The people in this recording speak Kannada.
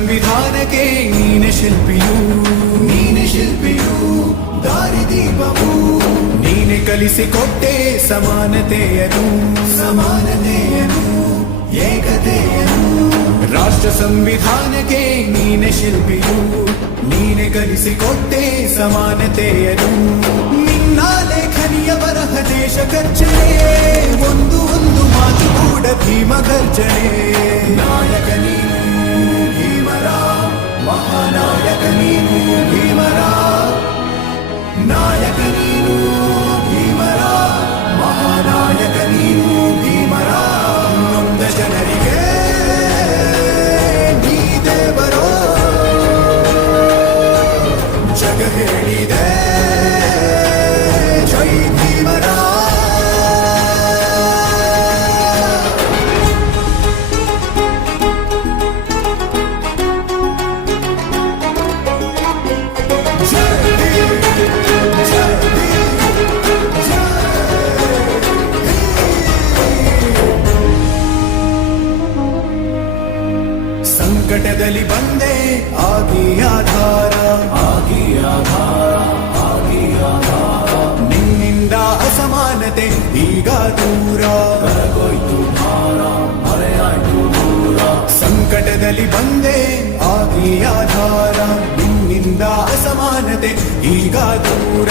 ಸಂವಿಧಾನಕ್ಕೆ ನೀನೆ ಶಿಲ್ಪಿಯು, ನೀನೆ ಶಿಲ್ಪಿಯು, ದಾರಿದೀಪವು ನೀನೆ ಕಲಿಸಿಕೊಟ್ಟೆ ಸಮಾನತೆಯನು, ಸಮಾನತೆಯನು, ಏಕತೆಯನು. ರಾಷ್ಟ್ರ ಸಂವಿಧಾನಕ್ಕೆ ನೀನೆ ಶಿಲ್ಪಿಯು, ನೀನೆ ಕಲಿಸಿಕೊಟ್ಟೆ ಸಮಾನತೆಯನು. ನಿನ್ನ ಲೇಖನಿಯ ಬರಹ ದೇಶ ಗರ್ಜನೆ, ಒಂದು ಒಂದು ಮಾತು ಕೂಡ ಭೀಮ ಗರ್ಜನೆ. ನಾಯಕ ನೀನು ಭೀಮರ, ಮಹಾನಾಯಕ ನೀನು ಭೀಮರ, ನಾಯಕ ನೀನು ಭೀಮರ, ಮಹಾನಾಯಕ ನೀನು ಭೀಮರ. ನೊಂದ ಜನರಿಗೆ ನೀ ದೇವರೋ ಜಗ ಹೇಳಿದೆ ಜೈ ಭೀಮರ. ಸಂಕಟದಲ್ಲಿ ಬಂದೆ ಆಗಿ ಆಧಾರ, ಆಗಿ ಆಧಾರ, ಆಗಿ ಆಧಾರ. ನಿನ್ನಿಂದ ಅಸಮಾನತೆ ಈಗ ದೂರ, ಕರಗೋಯ್ತು ಭಾರ, ಮರೆಯಾಯ್ತು ದೂರ. ಸಂಕಟದಲ್ಲಿ ಬಂದೆ ಆಗಿ ಆಧಾರ, ನಿನ್ನಿಂದ ಅಸಮಾನತೆ ಈಗ ದೂರ.